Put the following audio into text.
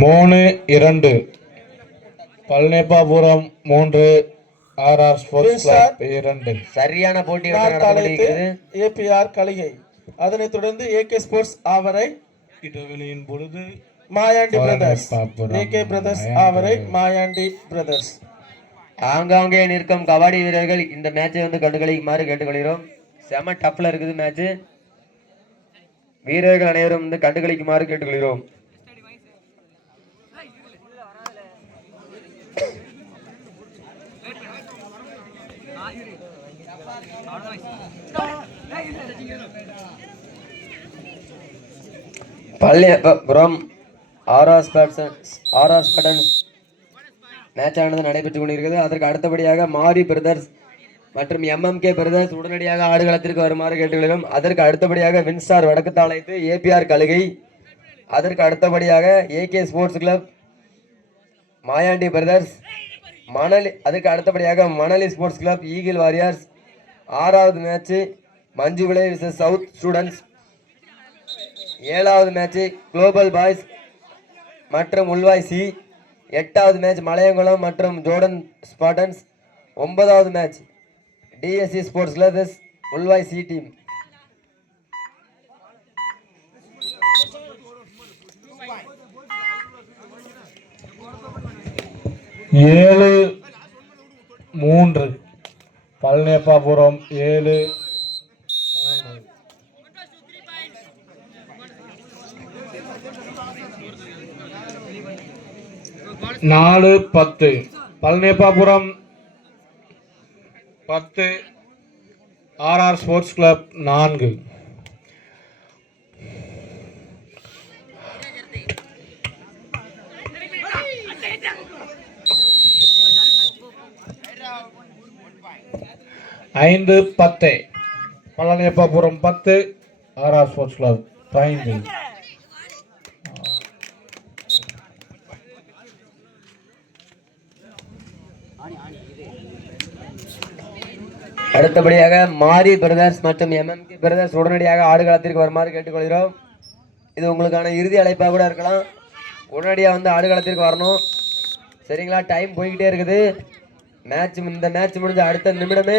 3-2 பழனியப்பாபுரம் 3 RR sports club 2. சரியான போட்டி நடத்தப்படுகிறது. ஏபிஆர் கலிகை. அதனைத் தொடர்ந்து ஏகே ஸ்போர்ட்ஸ் ஆவரை இடைவெளியின் பொழுது மாயாண்டி பிரதர்ஸ். ஏகே பிரதர்ஸ் ஆவரை மாயாண்டி பிரதர்ஸ். ஆங்காங்கே நிற்கும் கபடி வீரர்கள் இந்த மேட்சை வந்து கண்டுகளிக்குமாறு கேட்டுக்கொள்கிறோம். செம டஃப்ல இருக்குது மேட்ச். வீரர்கள் அனைவரும் வந்து கண்டுகளிக்குமாறு கேட்டுக்கொள்கிறோம். பள்ளியப்புறம் ஆர்ஆர் ஸ்பட்டன்ஸ் மேட்ச் ஆனது நடைபெற்றுக் கொண்டிருக்கிறது. அதற்கு அடுத்தபடியாக மாரி பிரதர்ஸ் மற்றும் எம்எம்கே பிரதர்ஸ் உடனடியாக ஆடுகளத்திற்கு வருமாறு கேட்டுக்கொள்கிறோம். அதற்கு அடுத்தபடியாக வின்ஸ்டார் வடக்கு தாளைத்து ஏபிஆர் கலுகை. அதற்கு அடுத்தபடியாக AK sports club Mayandi brothers Manali. அதுக்கு அடுத்தபடியாக Manali sports club eagle warriors. 6வது மேட்ச் மஞ்சு விலை விசஸ் சவுத் ஸ்டூடெண்ட்ஸ். 7வது மேட்ச் குளோபல் பாய்ஸ் மற்றும் உள்வாய் சி. 8வது மேட்ச் மலையங்குளம் மற்றும் ஜோர்டன் ஸ்பாட்டன்ஸ். 9வது match DSC sports club உள்வாய் C team. ஏழு 3 பழனியப்பாபுரம் 7-3. 4-10 பழனியப்பாபுரம் 10 ஆர்ஆர் ஸ்போர்ட்ஸ் கிளப் 4. ஐந்து 10 பழனியப்பாபுரம் 10 ஆர்ஆர் ஸ்போர்ட்ஸ் கிளப் 5. அடுத்தபடியாக மாரி பிரதர்ஸ் மற்றும் எம்எம்கே பிரதர்ஸ் உடனடியாக ஆடுகளத்திற்கு வருமாறு கேட்டுக்கொள்கிறோம். இது உங்களுக்கான இறுதி அழைப்பாக கூட இருக்கலாம். உடனடியாக வந்து ஆடுகளத்திற்கு வரணும். சரிங்களா? டைம் போய்கிட்டே இருக்குது. இந்த மேட்ச் முடிஞ்ச அடுத்த நிமிடமே